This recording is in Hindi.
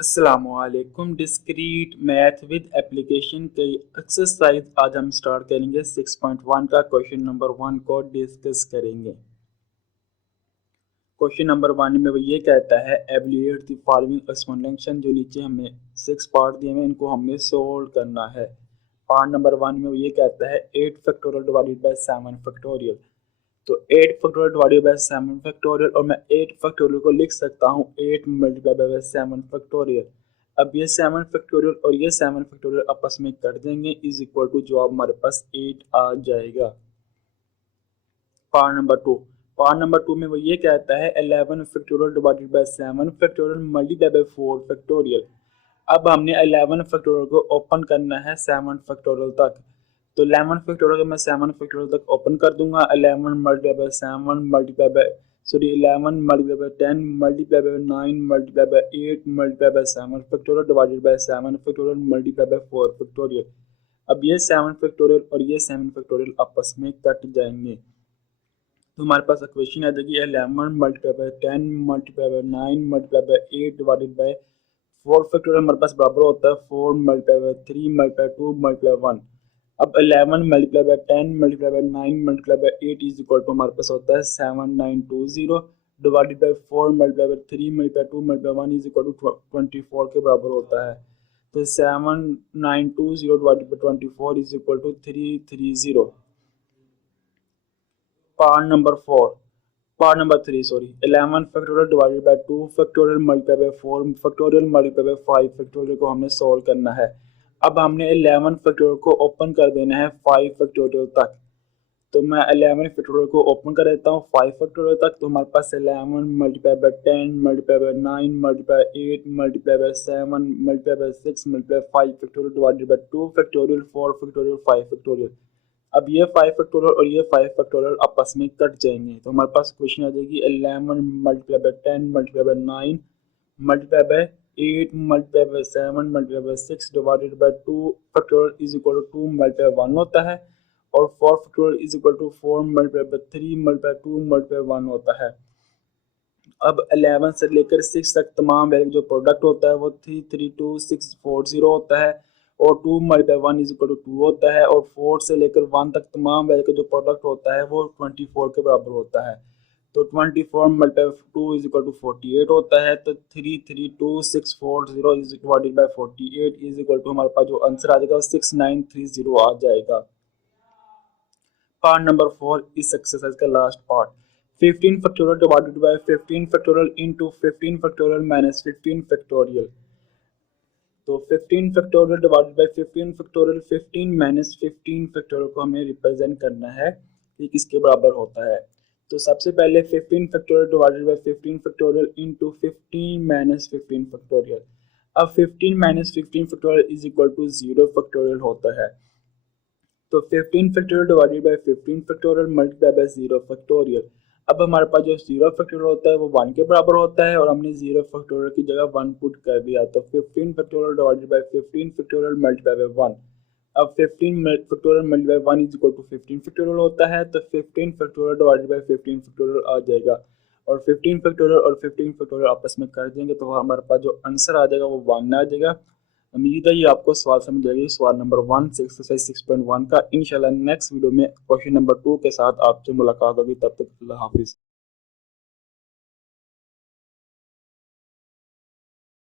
अस्सलामुअलैकुम। डिस्क्रीट मैथ विद एप्लीकेशन के एक्सरसाइज आज हम स्टार्ट करेंगे। 6.1 का क्वेश्चन नंबर 1 को डिस्कस करेंगे। क्वेश्चन नंबर 1 में वो ये कहता है एवल्यूएट द फॉलोइंग एक्सपोनेंशियल। जो नीचे हमें 6 पार्ट दिए हैं इनको हमने सोल्व करना है। पार्ट नंबर 1 में वो ये कहता है 8 फैक्टोरियल डिवाइडेड बाय 7 फैक्टोरियल। तो 8 फैक्टोरियल डिवाइडेड बाय 7 फैक्टोरियल, और मैं 8 फैक्टोरियल को लिख सकता हूँ 8 मल्टीप्लाई बाय 7 फैक्टोरियल। अब ये 7 फैक्टोरियल और ये 7 फैक्टोरियल आपस में कर देंगे इज इक्वल टू जवाब हमारे पास 8 आ जाएगा। पार्ट नंबर 2 में वो ये कहता है 11 factorial divided bye 7 factorial multiply by 4 factorial. अब हमने 11 फैक्टोरियल को ओपन करना है 7 फैक्टोरियल तक। तो 11 फैक्टोरियल को मैं 7 फैक्टोरियल तक ओपन कर दूंगा। 11 multiply by 7 multiply bye 11 multiply by 10 multiply by 9 multiply by 8 multiply by 7 factorial divided bye 7 factorial multiply by 4 factorial. अब ये 7 फैक्टोरियल और ये 7 फैक्टोरियल आपस में कट जाएंगे तो हमारे पास इक्वेशन आ जाएगी 11 multiply by 10 multiply by 9 multiply by 8 divided by 4 factorial हमारे पास बराबर होता है 4 मल्टीप्लाई बाय 3 मल्टीप्लाई 2 मल्टीप्लाई 1। अब 11 multiply by 10 multiply by 9 multiply by 8 is equal to हमारे पास होता है 7920 divided by 4 multiply by 3 multiply 2 multiply 1 is equal to 24 के बराबर होता है। तो 7920 divided by 24 is equal to 330। Part number 3 11 factorial divided by 2 factorial multiply by 4 factorial multiply by 5 factorial को हमने सॉल्व करना है। अब हमने 11 फैक्टोरियल को ओपन कर देना है 5 फैक्टोरियल तक। तो मैं 11 फैक्टोरियल को ओपन कर देता हूँ 5 फैक्टोरियल तक। तो हमारे पास 11 multiply by 10 multiply by 9 multiply 8 multiply by 7 multiply by 6 multiply 5 factorial divided by 2 factorial 4 factorial 5 factorial. अब ये 5 फैक्टोरियल और ये 5 फैक्टोरियल आपस में कट जाएंगे तो हमारे पास क्वेश्चन आ जाएगी 11 multiply by 10 multiply by 9 multiply by 8 multiply by 7 multiply by 6 divided by 2 factorial is equal to 2 multiply 1 होता है, और 4 factorial is equal to 4 multiply by 3 multiply 2 multiply 1 होता है। अब 11 से लेकर 6 तक तमाम वैल्यू जो प्रोडक्ट होता है वो 332640 होता है, और 2 मल्टीप्लाई 1 इज इक्वल टू 2 होता है, और 4 से लेकर 1 तक तमाम वैल्यू का जो प्रोडक्ट होता है वो 24 के बराबर होता है। तो 24 मल्टीप्लाई 2 इज इक्वल टू 48 होता है। तो 332640 is divided by 48 is equal to हमारे पास जो आंसर आ जाएगा 6930 आ जाएगा। पार्ट नंबर 4 इस एक्सरसाइज का last part 15 factorial divided by 15 factorial into 15 factorial minus 15 factorial. तो 15 factorial divided by 15 factorial 15 minus 15 factorial को हमें रिप्रेजेंट करना है कि किसके बराबर होता है। तो सबसे पहले 15 factorial divided by 15 factorial into 15 minus 15 factorial. अब 15 minus 15 factorial is equal to 0 factorial होता है। तो 15 factorial divided by 15 factorial multiply by 0 factorial. अब हमारे पास जो 0 फैक्टोरियल होता है वो 1 के बराबर होता है, और हमने 0 फैक्टोरियल की जगह 1 पुट कर दिया। तो 15 factorial divided by 15 factorial multiply by 1। अब 15 factorial multiply by 1 is equal to 15 factorial होता है। तो 15 फैक्टोरियल डिवाइडेड बाय 15 फैक्टोरियल आ जाएगा, और 15 फैक्टोरियल और 15 फैक्टोरियल आपस में कर देंगे तो हमारे पास जो आंसर आ जाएगा वो 1 आ जाएगा। उम्मीद है ये आपको सवाल समझ आएगी। सवाल नंबर 1 से एक्सरसाइज 6.1 का। इंशाल्लाह नेक्स्ट वीडियो में क्वेश्चन नंबर 2 के साथ आपसे मुलाकात होगी। तब तक अल्लाह हाफिज।